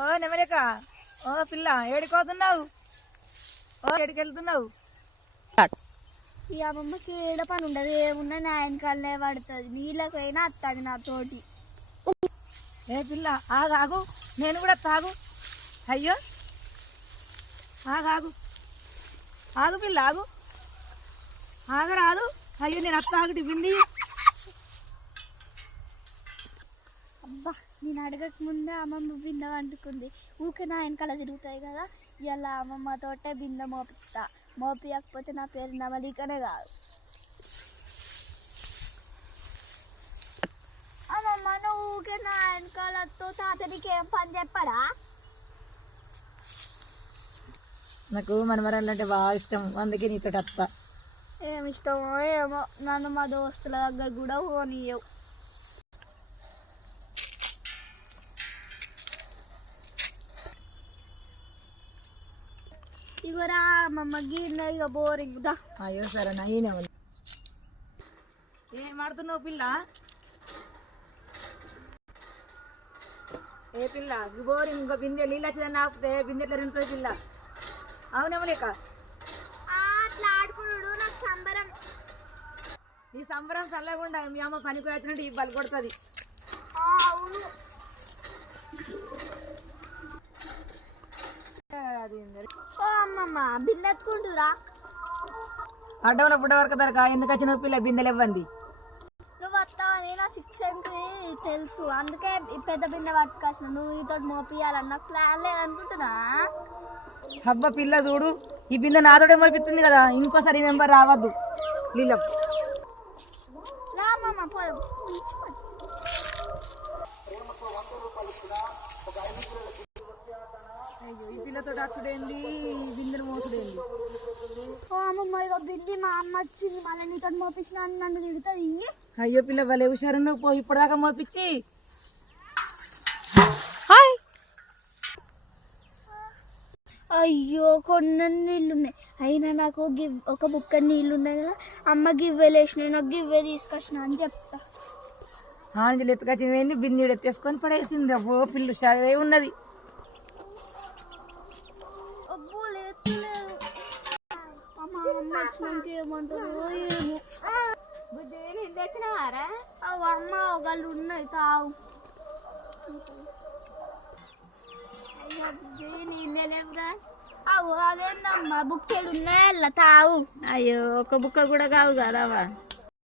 ఓ నెమలిక, ఓ పిల్ల ఏడిపోతున్నావు? ఓ ఎడికెళ్తున్నావు? ఈ అమ్మమ్మకి ఏడ పని ఉండదు, ఏమున్నా నా వెనకాలనే పడుతుంది. నీళ్ళకైనా వస్తుంది నా తోటి. ఏ పిల్ల ఆగాగు, నేను కూడా తాగు. అయ్యో ఆగాగు, ఆగు పిల్ల ఆగు, ఆగరాదు. అయ్యో నేను అత్తాగుటి బింది. అబ్బా, నేను అడగక ముందే అమ్మమ్మ బిందె వండుకుంది. ఊకే నా వెనకాల తిరుగుతాయి కదా. ఇలా అమ్మమ్మ తోటే బిందె మోపిస్తా. మోపియకపోతే నా పేరు నమలికనే కాదు. అమ్మమ్మ నువ్వు ఊకే నా వెనకాలతో తాతనికి ఏం పని చెప్పరా? నాకు మనమరాలంటే బాగా ఇష్టం, అందుకే నీతో అత్త. ఏమి ఇష్టమో ఏమో, నన్ను మా దోస్తుల దగ్గర కూడా పోనీయవు. ఇగోరా అమ్మమ్మ గిన్నె ఇక బోరింగ్ దా. అయ్యో సరే నయ్యనే ఉంది. ఏం ఆడుతున్నావు పిల్ల? ఏ పిల్ల బోరింగ్, ఇంకో బిందె నీళ్ళు వచ్చిందని ఆపితే బిందె ఎట్లా తింటుంది పిల్ల? అవునేమో లేక అట్లా ఆడుకున్నాడు నాకు సంబరం. ఈ సంబరం చల్లకుండా మీ అమ్మ పనికి వచ్చినట్టు ఈ బలి కొడుతుంది. అవును, ఓ అమ్మమ్మ బిందె ఎత్తుకుంటురా. అడ్డవన బుడ్డ వరకు దొరక ఎందుకు వచ్చిన పిల్ల బిందెలు ఇవ్వండి. నువ్వు వస్తావని నా 6 తెలుసు, అందుకే ఈ పెద్ద బిందె పట్టుకొచ్చిన. నువ్వు ఈతో మోపియాలని నాకు ప్లాన్ లేదనుకుంటున్నా. హబ్బ పిల్ల చూడు, ఈ బిందె నాతోడే మోపిస్తుంది కదా, ఇంకోసారి మెంబర్ రావద్దు నీళ్ళ. రామమ్మ పోదాం. అయ్యో ఈ పిల్లతో అచ్చుడేంది, బిందెలు మోసుడేంది? ఓ అమ్మమ్మ ఇక బింది మా అమ్మ వచ్చింది, మళ్ళీ నీతో మోపించిన నన్ను తిడుతుంది. అయ్యో పిల్ల భలే హుషారు నువ్వు, పో ఇప్పటిదాకా మోపించి. అయ్యో కొన్ని నీళ్ళు ఉన్నాయి, అయినా నాకు ఒక బుక్క నీళ్ళు ఉన్నాయి కదా. అమ్మ గివ్వే లేచినాయి, నాకు గివ్వే తీసుకొచ్చిన అని చెప్తా. ఆంజలు ఎత్తుకొచ్చింది, బిందెడు ఎత్తేసుకొని పడేసింది. అబ్బో పిల్ల హుషారే ఉన్నది. అబ్బో లేదు, అమ్మ వచ్చినాక ఏమంటారు ఏమో. అవి అమ్మ ఒకళ్ళు ఉన్నాయి, తావు. అవు అదేందమ్మా బుక్కెడు ఉన్నాయి అలా తావు. అయ్యో ఒక బుక్క కూడా కావు కదవా.